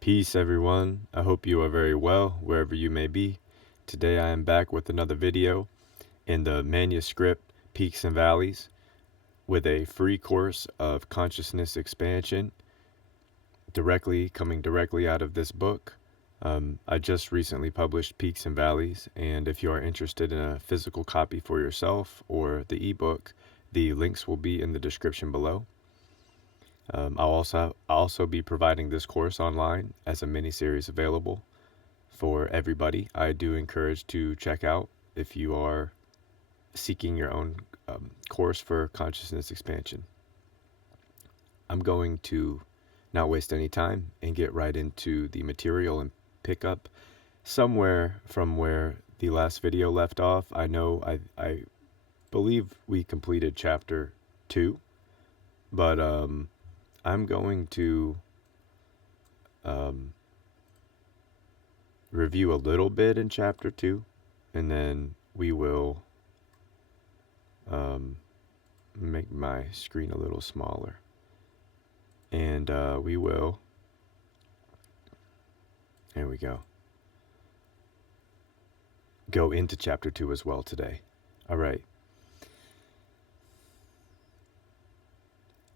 Peace, everyone. I hope you are very well, wherever you may be. Today I am back with another video in the manuscript Peaks and Valleys with a free course of consciousness expansion coming directly out of this book. I just recently published Peaks and Valleys, and if you are interested in a physical copy for yourself or the ebook, the links will be in the description below. I'll also be providing this course online as a mini-series available for everybody. I do encourage to check out if you are seeking your own course for consciousness expansion. I'm going to not waste any time and get right into the material and pick up somewhere from where the last video left off. I know I believe we completed chapter 2, but I'm going to review a little bit in chapter 2, and then we will make my screen a little smaller, and we will, there we go into chapter 2 as well today. All right.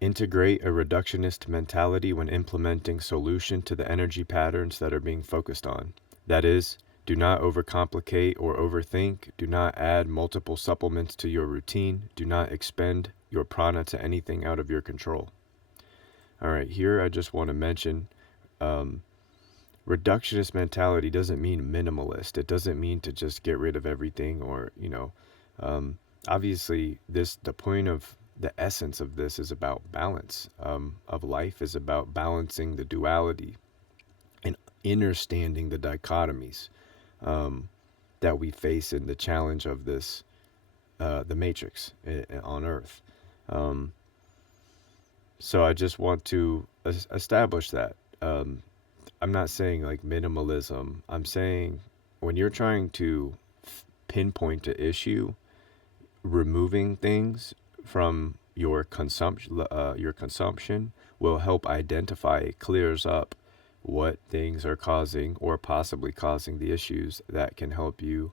Integrate a reductionist mentality when implementing solution to the energy patterns that are being focused on. That is, do not overcomplicate or overthink. Do not add multiple supplements to your routine. Do not expend your prana to anything out of your control. All right, here I just want to mention reductionist mentality doesn't mean minimalist. It doesn't mean to just get rid of everything or, obviously the point of the essence of this is about balance of life, is about balancing the duality and understanding the dichotomies that we face in the challenge of this, the matrix on Earth. So I just want to establish that. I'm not saying like minimalism. I'm saying when you're trying to pinpoint an issue, removing things from your consumption will help identify. It clears up what things are causing or possibly causing the issues that can help you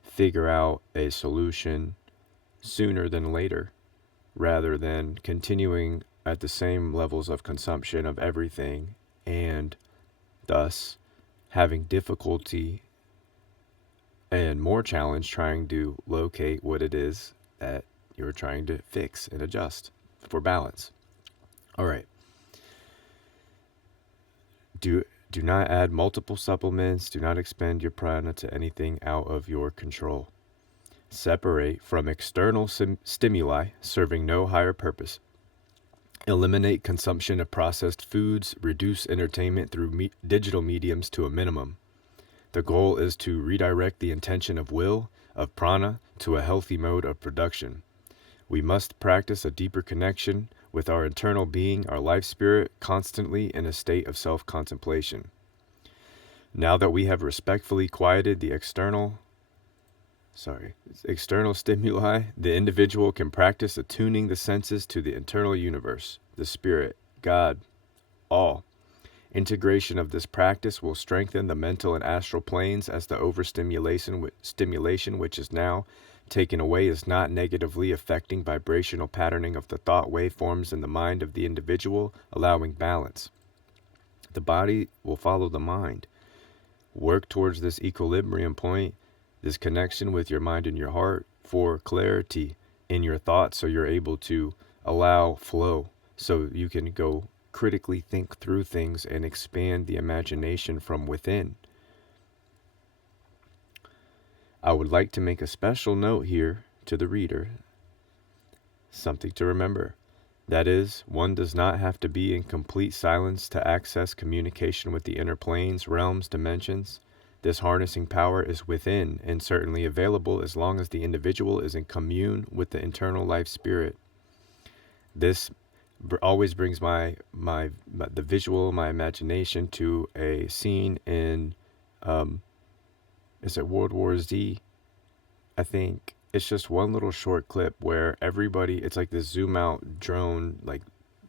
figure out a solution sooner than later, rather than continuing at the same levels of consumption of everything and thus having difficulty and more challenge trying to locate what it is that you're trying to fix and adjust for balance. All right. Do not add multiple supplements. Do not expend your prana to anything out of your control. Separate from external stimuli serving no higher purpose. Eliminate consumption of processed foods. Reduce entertainment through digital mediums to a minimum. The goal is to redirect the intention of will, of prana, to a healthy mode of production. We must practice a deeper connection with our internal being, our life spirit, constantly in a state of self-contemplation. Now that we have respectfully quieted the external stimuli, the individual can practice attuning the senses to the internal universe, the spirit, God, all. Integration of this practice will strengthen the mental and astral planes, as the overstimulation which is now taken away is not negatively affecting vibrational patterning of the thought waveforms in the mind of the individual, allowing balance. The body will follow the mind. Work towards this equilibrium point, this connection with your mind and your heart, for clarity in your thoughts, so you're able to allow flow, so you can go critically think through things and expand the imagination from within. I would like to make a special note here to the reader, something to remember. That is, one does not have to be in complete silence to access communication with the inner planes, realms, dimensions. This harnessing power is within and certainly available as long as the individual is in commune with the internal life spirit. This always brings my imagination to a scene in is it World War Z? I think it's just one little short clip where everybody, it's like this zoom out drone, like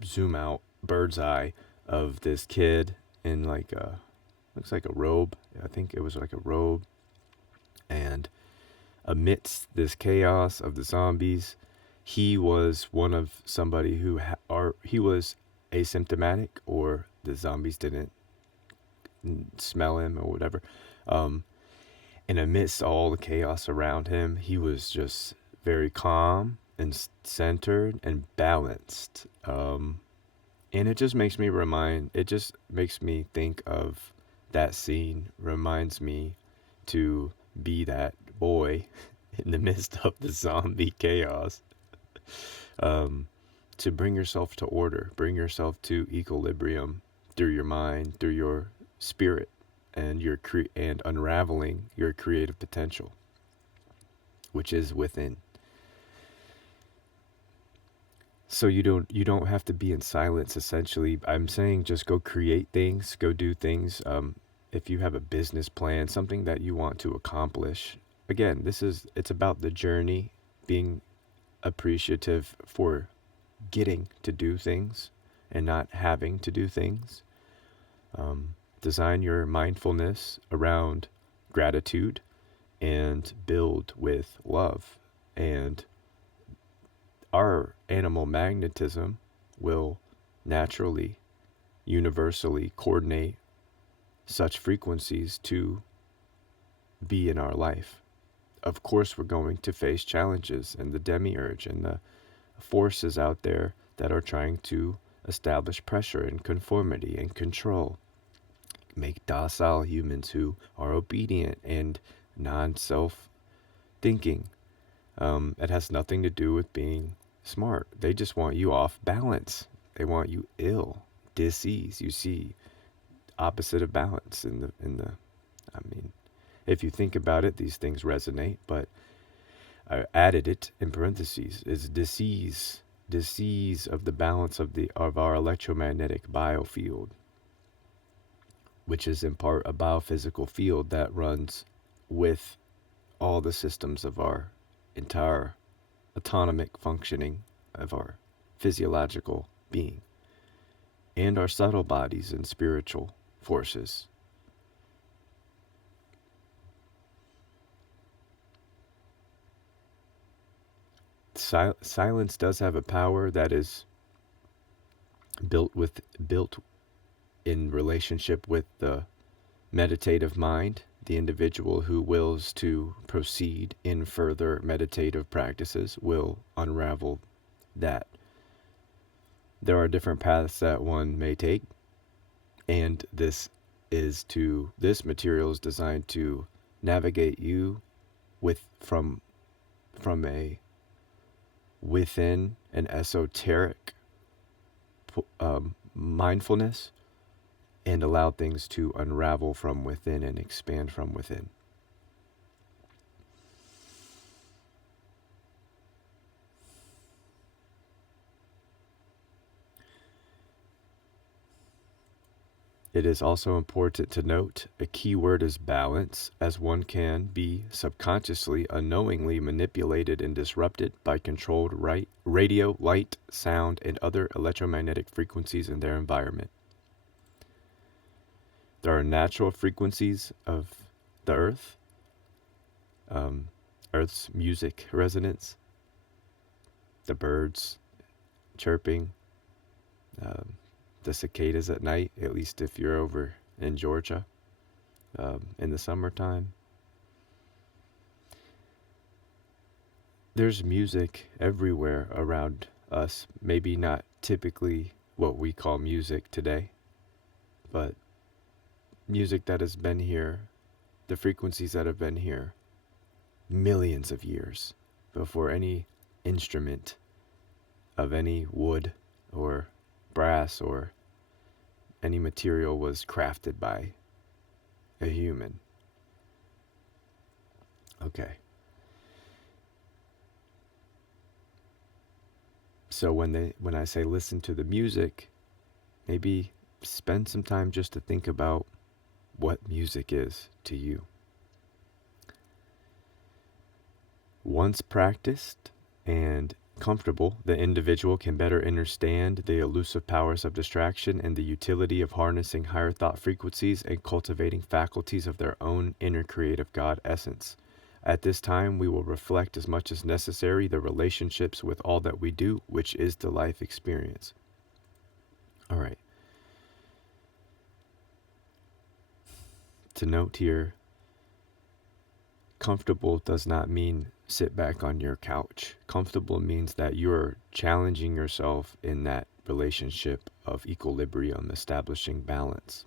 zoom out bird's eye of this kid in like looks like a robe. I think it was like a robe. And amidst this chaos of the zombies, he was one of somebody who or he was asymptomatic, or the zombies didn't smell him or whatever. Um, and amidst all the chaos around him, he was just very calm and centered and balanced. And it just makes me think of that scene, reminds me to be that boy in the midst of the zombie chaos. Um, to bring yourself to order, bring yourself to equilibrium through your mind, through your spirit, and and unraveling your creative potential, which is within. So you don't have to be in silence. Essentially, I'm saying just go create things, go do things. If you have a business plan, something that you want to accomplish, again, it's about the journey, being appreciative for getting to do things and not having to do things. Design your mindfulness around gratitude and build with love. And our animal magnetism will naturally, universally coordinate such frequencies to be in our life. Of course, we're going to face challenges and the demiurge and the forces out there that are trying to establish pressure and conformity and control. Make docile humans who are obedient and non self thinking. It has nothing to do with being smart. They just want you off balance. They want you ill, disease. You see, opposite of balance I mean, if you think about it, these things resonate, but I added it in parentheses. It's disease of the balance of our electromagnetic biofield, which is in part a biophysical field that runs with all the systems of our entire autonomic functioning of our physiological being and our subtle bodies and spiritual forces. Silence does have a power that is built in relationship with the meditative mind, the individual who wills to proceed in further meditative practices will unravel that. There are different paths that one may take, and this material is designed to navigate you from a within an esoteric mindfulness, and allow things to unravel from within and expand from within. It is also important to note a key word is balance, as one can be subconsciously, unknowingly manipulated and disrupted by controlled radio, light, sound, and other electromagnetic frequencies in their environment. There are natural frequencies of the earth, Earth's music resonance, the birds chirping, the cicadas at night, at least if you're over in Georgia in the summertime. There's music everywhere around us, maybe not typically what we call music today, but music that has been here, the frequencies that have been here millions of years before any instrument of any wood or brass or any material was crafted by a human. Okay. So when I say listen to the music, maybe spend some time just to think about what music is to you. Once practiced and Comfortable, the individual can better understand the elusive powers of distraction and the utility of harnessing higher thought frequencies and cultivating faculties of their own inner creative God essence. At this time, we will reflect as much as necessary the relationships with all that we do, which is the life experience. All right. To note here, comfortable does not mean sit back on your couch. Comfortable means that you're challenging yourself in that relationship of equilibrium, establishing balance.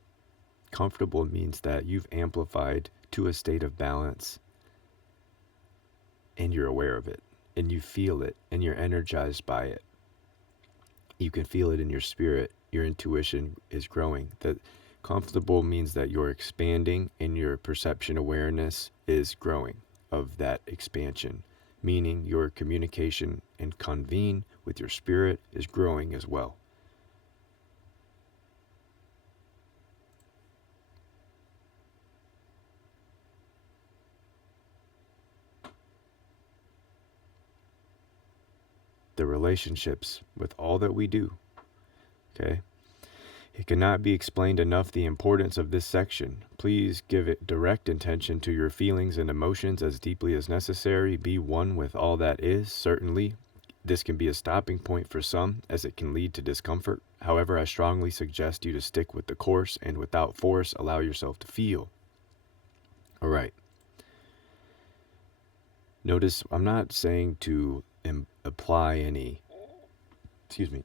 Comfortable means that you've amplified to a state of balance and you're aware of it and you feel it and you're energized by it. You can feel it in your spirit. Your intuition is growing. That comfortable means that you're expanding and your perception awareness is growing of that expansion, meaning your communication and convene with your spirit is growing as well. The relationships with all that we do, okay? It cannot be explained enough the importance of this section. Please give it direct attention to your feelings and emotions as deeply as necessary. Be one with all that is. Certainly, this can be a stopping point for some, as it can lead to discomfort. However, I strongly suggest you to stick with the course and without force, allow yourself to feel. All right. Notice I'm not saying to apply any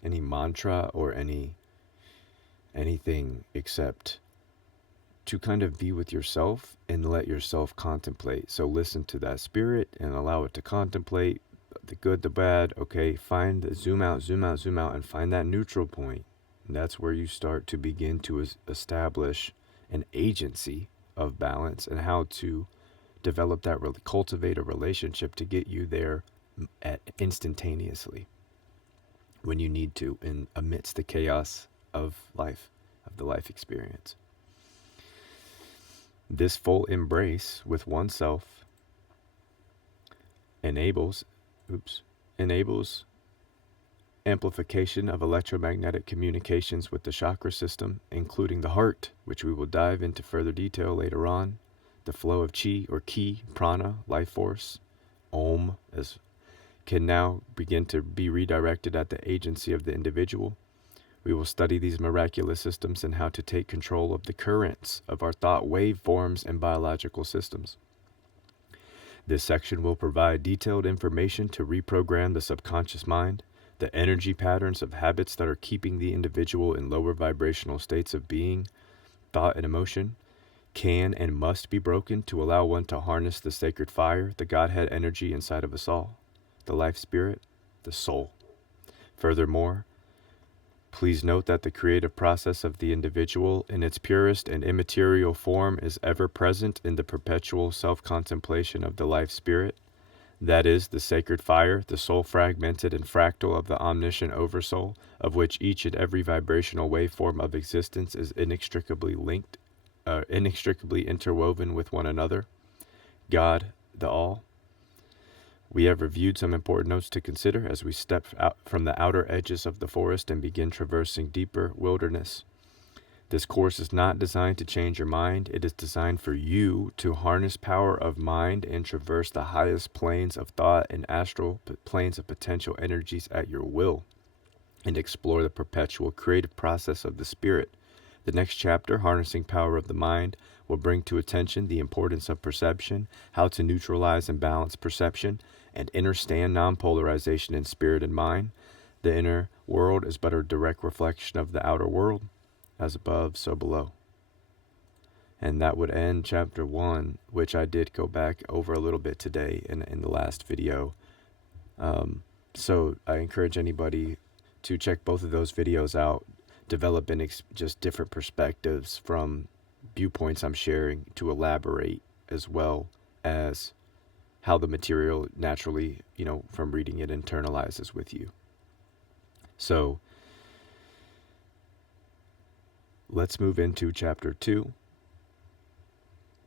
mantra or anything except to kind of be with yourself and let yourself contemplate. So listen to that spirit and allow it to contemplate the good, the bad. Okay, find the zoom out, and find that neutral point. And that's where you start to begin to establish an agency of balance and how to develop that, cultivate a relationship to get you there instantaneously when you need to, in amidst the chaos of life, of the life experience. This full embrace with oneself enables amplification of electromagnetic communications with the chakra system, including the heart, which we will dive into further detail later on. The flow of chi or ki, prana, life force, om, can now begin to be redirected at the agency of the individual. We will study these miraculous systems and how to take control of the currents of our thought waveforms and biological systems. This section will provide detailed information to reprogram the subconscious mind, the energy patterns of habits that are keeping the individual in lower vibrational states of being, thought, and emotion, can and must be broken to allow one to harness the sacred fire, the Godhead energy inside of us all, the life spirit, the soul. Furthermore, please note that the creative process of the individual in its purest and immaterial form is ever present in the perpetual self-contemplation of the life spirit. That is, the sacred fire, the soul fragmented and fractal of the omniscient oversoul, of which each and every vibrational waveform of existence is inextricably interwoven with one another. God, the All. We have reviewed some important notes to consider as we step out from the outer edges of the forest and begin traversing deeper wilderness. This course is not designed to change your mind. It is designed for you to harness power of mind and traverse the highest planes of thought and astral planes of potential energies at your will, and explore the perpetual creative process of the spirit. The next chapter, Harnessing Power of the Mind, will bring to attention the importance of perception, how to neutralize and balance perception, and understand non-polarization in spirit and mind. The inner world is but a direct reflection of the outer world, as above, so below. And that would end chapter 1, which I did go back over a little bit today in the last video. So I encourage anybody to check both of those videos out, develop just different perspectives from viewpoints I'm sharing to elaborate, as well as how the material naturally, from reading it, internalizes with you. So let's move into chapter 2.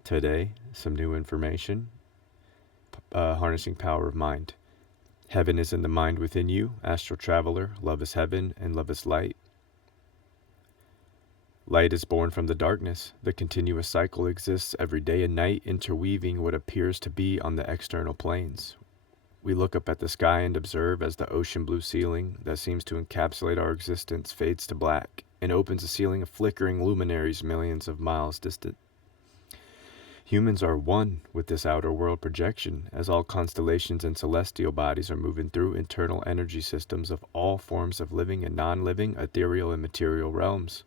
Today, some new information, harnessing power of mind. Heaven is in the mind within you, astral traveler. Love is heaven and love is light. Light is born from the darkness. The continuous cycle exists every day and night, interweaving what appears to be on the external planes. We look up at the sky and observe as the ocean blue ceiling that seems to encapsulate our existence fades to black and opens a ceiling of flickering luminaries millions of miles distant. Humans are one with this outer world projection, as all constellations and celestial bodies are moving through internal energy systems of all forms of living and non-living, ethereal and material realms.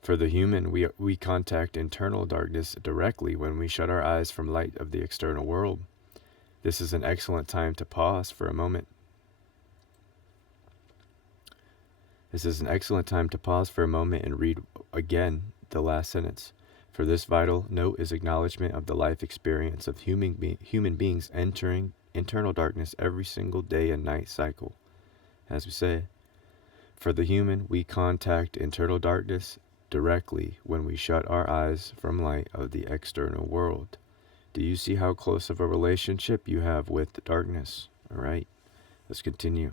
For the human, we contact internal darkness directly when we shut our eyes from light of the external world. This is an excellent time to pause for a moment. This is an excellent time to pause for a moment and read again the last sentence. For this vital note is acknowledgement of the life experience of human beings entering internal darkness every single day and night cycle. As we say, for the human, we contact internal darkness directly when we shut our eyes from light of the external world. Do you see how close of a relationship you have with the darkness? All right, let's continue.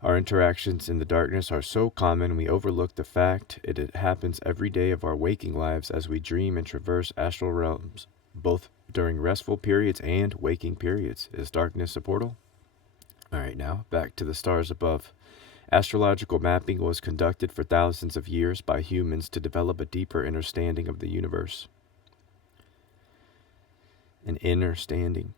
Our interactions in the darkness are so common we overlook the fact it happens every day of our waking lives as we dream and traverse astral realms, both during restful periods and waking periods. Is darkness a portal? All right, now back to the stars above. Astrological mapping was conducted for thousands of years by humans to develop a deeper understanding of the universe. An inner standing.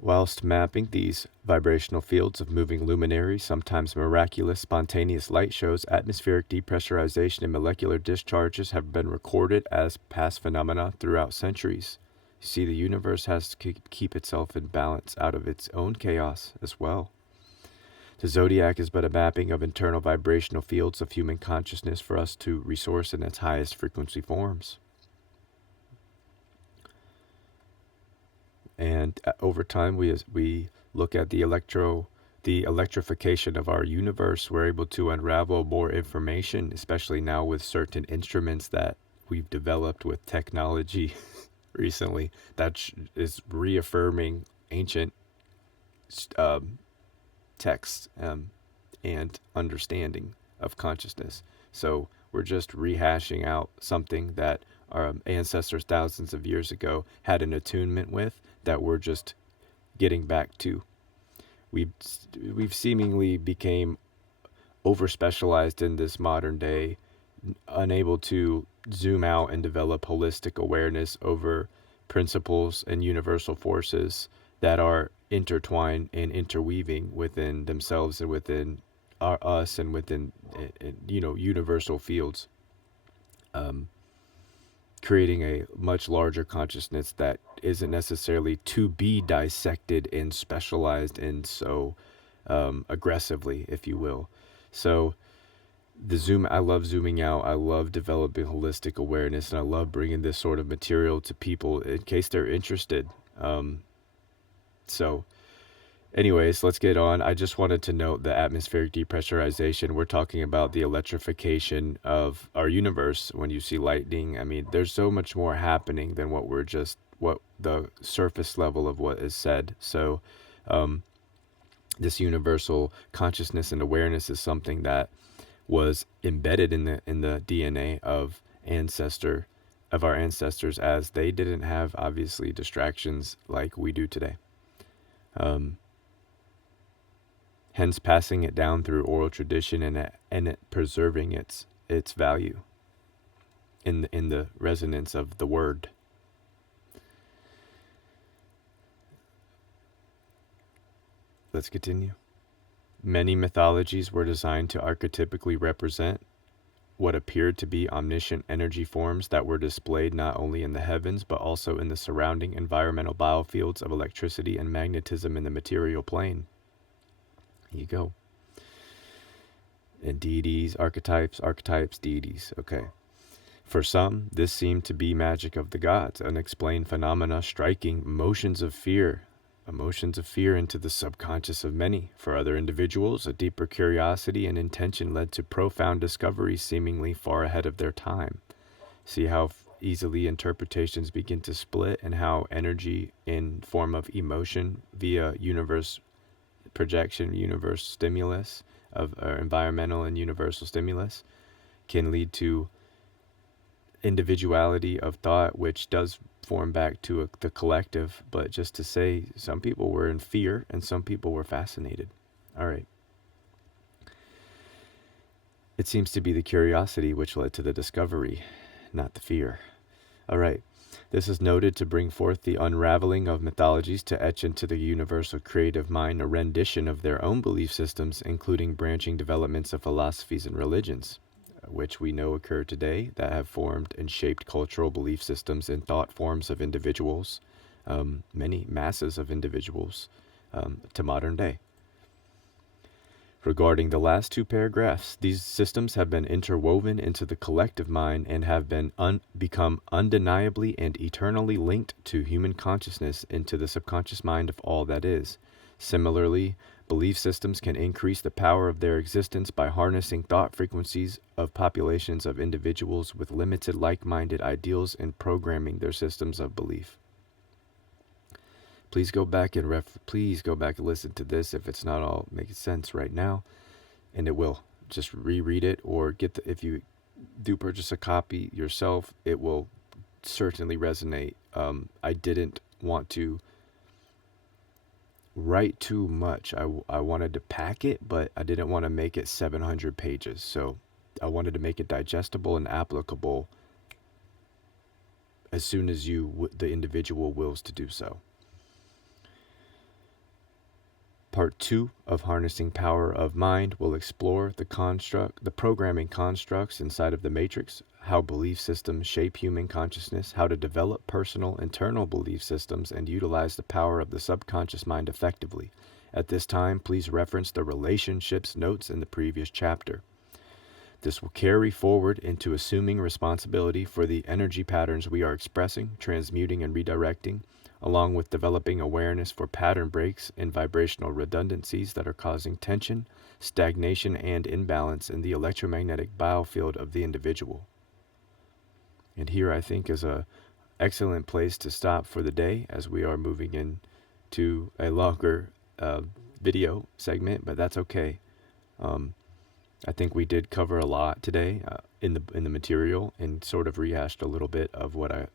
Whilst mapping these vibrational fields of moving luminaries, sometimes miraculous spontaneous light shows, atmospheric depressurization, and molecular discharges have been recorded as past phenomena throughout centuries. You see, the universe has to keep itself in balance out of its own chaos as well. The zodiac is but a mapping of internal vibrational fields of human consciousness for us to resource in its highest frequency forms. And over time, we look at the electrification of our universe. We're able to unravel more information, especially now with certain instruments that we've developed with technology recently that is reaffirming ancient texts and understanding of consciousness. So we're just rehashing out something that our ancestors thousands of years ago had an attunement with, that we're just getting back to. We've seemingly became over specialized in this modern day, unable to zoom out and develop holistic awareness over principles and universal forces that are intertwined and interweaving within themselves and within us and within universal fields. Creating a much larger consciousness that isn't necessarily to be dissected and specialized in so aggressively, if you will. So I love zooming out. I love developing holistic awareness, and I love bringing this sort of material to people in case they're interested. So anyways, let's get on. I just wanted to note the atmospheric depressurization. We're talking about the electrification of our universe. When you see lightning, I mean, there's so much more happening than what the surface level of what is said. So this universal consciousness and awareness is something that was embedded in the DNA of our ancestors, as they didn't have obviously distractions like we do today. Hence passing it down through oral tradition and it preserving its value in the resonance of the word. Let's continue. Many mythologies were designed to archetypically represent what appeared to be omniscient energy forms that were displayed not only in the heavens but also in the surrounding environmental biofields of electricity and magnetism in the material plane. Here you go. And deities, archetypes, deities. Okay. For some, this seemed to be magic of the gods, unexplained phenomena striking emotions of fear into the subconscious of many. For other individuals, a deeper curiosity and intention led to profound discoveries seemingly far ahead of their time. See how easily interpretations begin to split, and how energy in form of emotion via universe projection, universe stimulus of environmental and universal stimulus can lead to individuality of thought, which does form back to the collective. But just to say, some people were in fear and some people were fascinated. All right. It seems to be the curiosity which led to the discovery, not the fear. All right. This is noted to bring forth the unraveling of mythologies, to etch into the universal creative mind a rendition of their own belief systems, including branching developments of philosophies and religions, which we know occur today, that have formed and shaped cultural belief systems and thought forms of individuals, many masses of individuals, to modern day. Regarding the last two paragraphs, these systems have been interwoven into the collective mind and have been become undeniably and eternally linked to human consciousness, into the subconscious mind of all that is. Similarly, belief systems can increase the power of their existence by harnessing thought frequencies of populations of individuals with limited like-minded ideals and programming their systems of belief. Please go back and listen to this if it's not all making sense right now, and it will. Just reread it, or if you do purchase a copy yourself, it will certainly resonate. I didn't want to write too much. I wanted to pack it, but I didn't want to make it 700 pages. So I wanted to make it digestible and applicable as soon as the individual wills to do so. Part 2 of Harnessing Power of Mind will explore the programming constructs inside of the matrix, how belief systems shape human consciousness, how to develop personal internal belief systems, and utilize the power of the subconscious mind effectively. At this time, please reference the relationships notes in the previous chapter. This will carry forward into assuming responsibility for the energy patterns we are expressing, transmuting, and redirecting, along with developing awareness for pattern breaks and vibrational redundancies that are causing tension, stagnation, and imbalance in the electromagnetic biofield of the individual. And here I think is a excellent place to stop for the day, as we are moving into a longer video segment, but that's okay. I think we did cover a lot today in the material, and sort of rehashed a little bit of what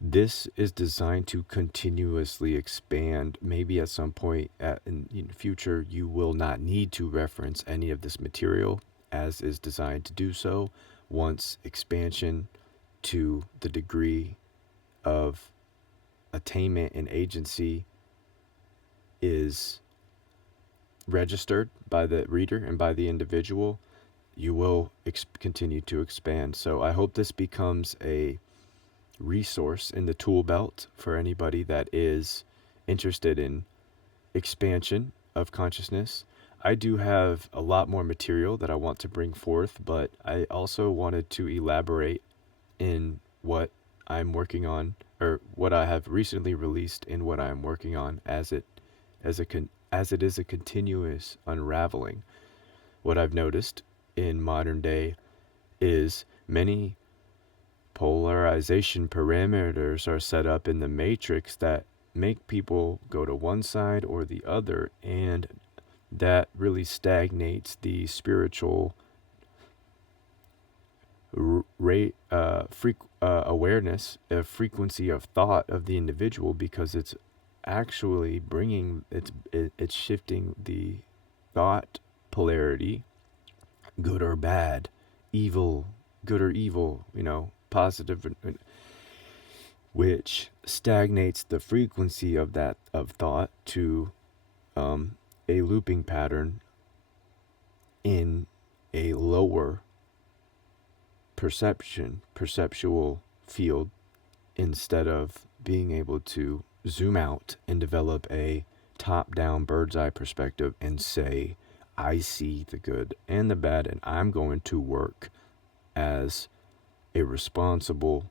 this is designed to continuously expand. Maybe at some point in the future, you will not need to reference any of this material, as is designed to do so once expansion to the degree of attainment and agency is registered by the reader and by the individual. You will continue to expand. So I hope this becomes a resource in the tool belt for anybody that is interested in expansion of consciousness. I do have a lot more material that I want to bring forth, but I also wanted to elaborate in what I'm working on, or what I have recently released, in what I'm working on, as it is a continuous unraveling. What I've noticed in modern day is many polarization parameters are set up in the matrix that make people go to one side or the other, and that really stagnates the spiritual awareness, frequency of thought of the individual, because it's actually it's shifting the thought polarity, good or bad, evil, good or evil, positive, which stagnates the frequency of thought to a looping pattern in a lower perceptual field, instead of being able to zoom out and develop a top-down bird's eye perspective and say, I see the good and the bad, and I'm going to work as a responsible,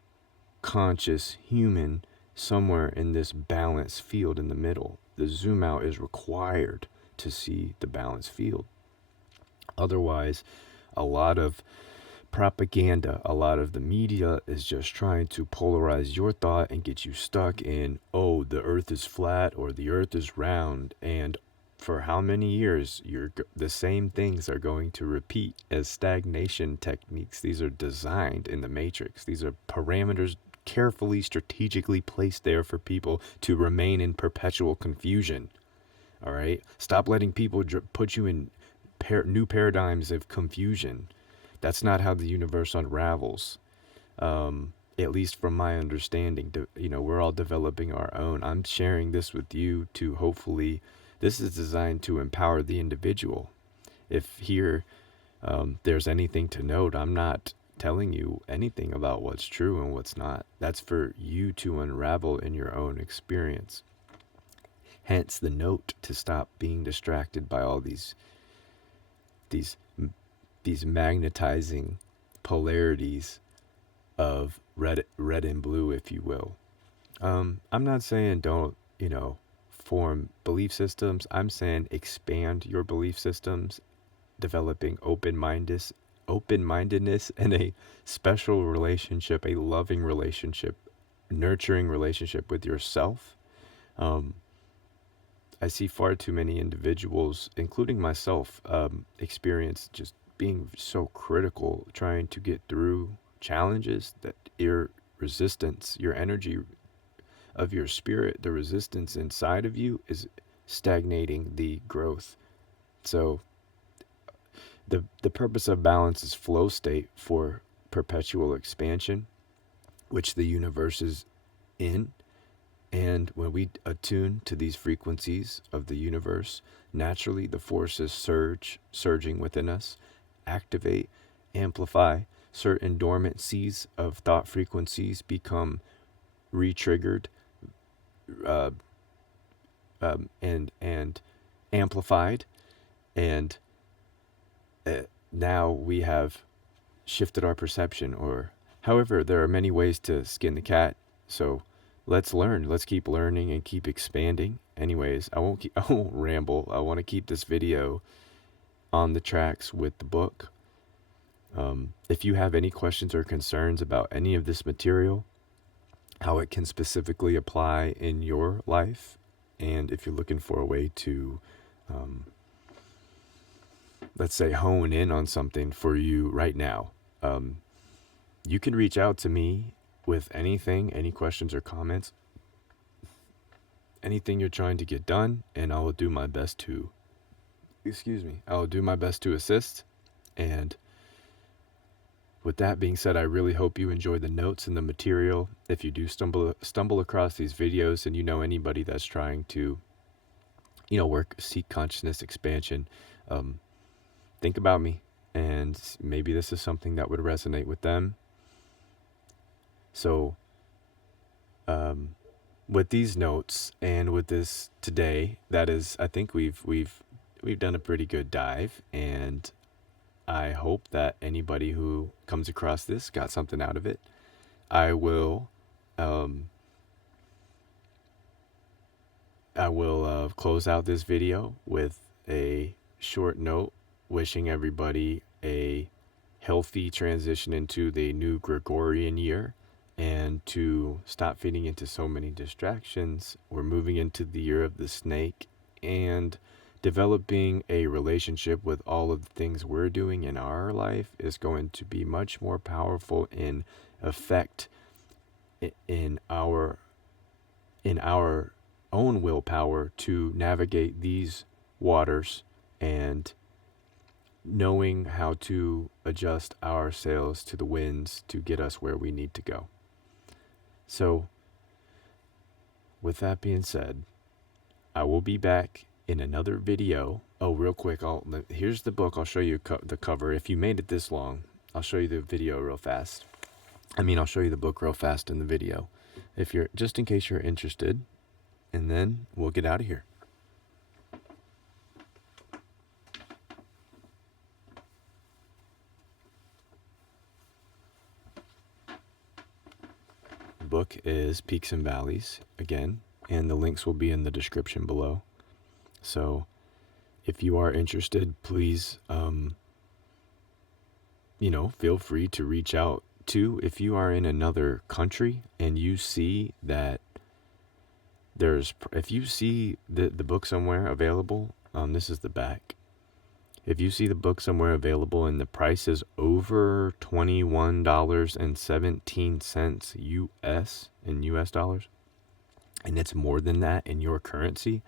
conscious human somewhere in this balance field in the middle. The zoom out is required to see the balance field. Otherwise, a lot of propaganda. A lot of the media is just trying to polarize your thought and get you stuck in, oh, the earth is flat or the earth is round. And for how many years the same things are going to repeat as stagnation techniques. These are designed in the matrix. These are parameters carefully, strategically placed there for people to remain in perpetual confusion. All right? Stop letting people put you in new paradigms of confusion. That's not how the universe unravels. At least from my understanding, we're all developing our own. I'm sharing this with you to hopefully, this is designed to empower the individual. If here there's anything to note, I'm not telling you anything about what's true and what's not. That's for you to unravel in your own experience. Hence the note to stop being distracted by all these magnetizing polarities of red and blue, if you will. I'm not saying don't, form belief systems. I'm saying expand your belief systems, developing open-mindedness and a special relationship, a loving relationship, nurturing relationship with yourself. I see far too many individuals, including myself, experience just being so critical, trying to get through challenges that your resistance, your energy of your spirit, the resistance inside of you is stagnating the growth. So the purpose of balance is flow state for perpetual expansion, which the universe is in. And when we attune to these frequencies of the universe, naturally the forces surging within us, activate, amplify. Certain dormancies of thought frequencies become re-triggered and amplified. And now we have shifted our perception, or however, there are many ways to skin the cat. So let's learn. Let's keep learning and keep expanding. Anyways, I won't ramble. I want to keep this video on the tracks with the book. If you have any questions or concerns about any of this material, how it can specifically apply in your life, and if you're looking for a way to, let's say, hone in on something for you right now, you can reach out to me with anything, any questions or comments, anything you're trying to get done, and I will do my best to, I will do my best to assist. And with that being said, I really hope you enjoy the notes and the material. If you do stumble across these videos and you know anybody that's trying to, seek consciousness expansion, think about me, and maybe this is something that would resonate with them. So, with these notes and with this today, that is, I think we've done a pretty good dive, and I hope that anybody who comes across this got something out of it. I will close out this video with a short note wishing everybody a healthy transition into the new Gregorian year, and to stop feeding into so many distractions. We're moving into the year of the snake, and developing a relationship with all of the things we're doing in our life is going to be much more powerful in effect in our own willpower to navigate these waters, and knowing how to adjust our sails to the winds to get us where we need to go. So, with that being said, I will be back in another video. Oh, real quick, here's the book. I'll show you the cover. If you made it this long, I'll show you the video real fast. I'll show you the book real fast in the video, just in case you're interested, and then we'll get out of here. The book is Peaks and Valleys, again, and the links will be in the description below. So if you are interested, please feel free to reach out to if you are in another country and you see that if you see the book somewhere available, this is the back. If you see the book somewhere available and the price is over $21.17 US in US dollars, and it's more than that in your currency,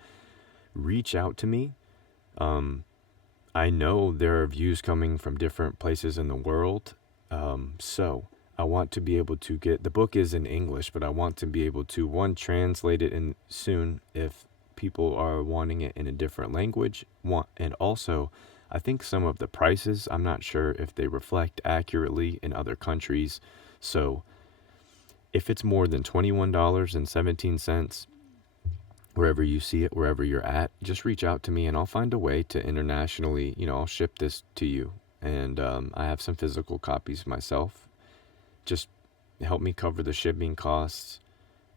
reach out to me. I know there are views coming from different places in the world. So I want to be able to the book is in English, but I want to be able to, one, translate it in soon if people are wanting it in a different language. And also, I think some of the prices, I'm not sure if they reflect accurately in other countries. So if it's more than $21.17, wherever you see it, wherever you're at, just reach out to me and I'll find a way to internationally, I'll ship this to you. And I have some physical copies myself. Just help me cover the shipping costs.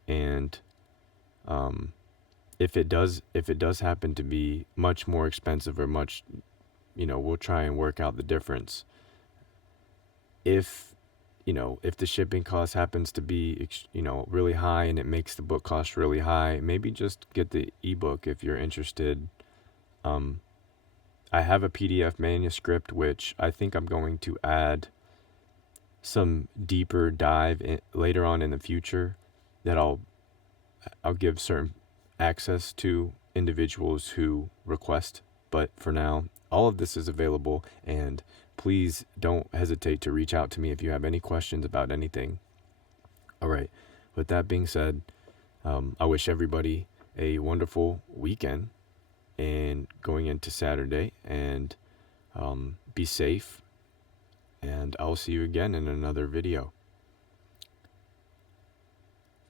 And if it does happen to be much more expensive or much, we'll try and work out the difference. If the shipping cost happens to be, really high and it makes the book cost really high, maybe just get the ebook if you're interested. I have a PDF manuscript, which I think I'm going to add some deeper dive later on in the future that I'll give certain access to individuals who request. But for now, all of this is available, and please don't hesitate to reach out to me if you have any questions about anything. All right. With that being said, I wish everybody a wonderful weekend and going into Saturday, and be safe. And I'll see you again in another video.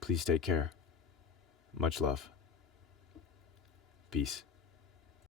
Please take care. Much love. Peace.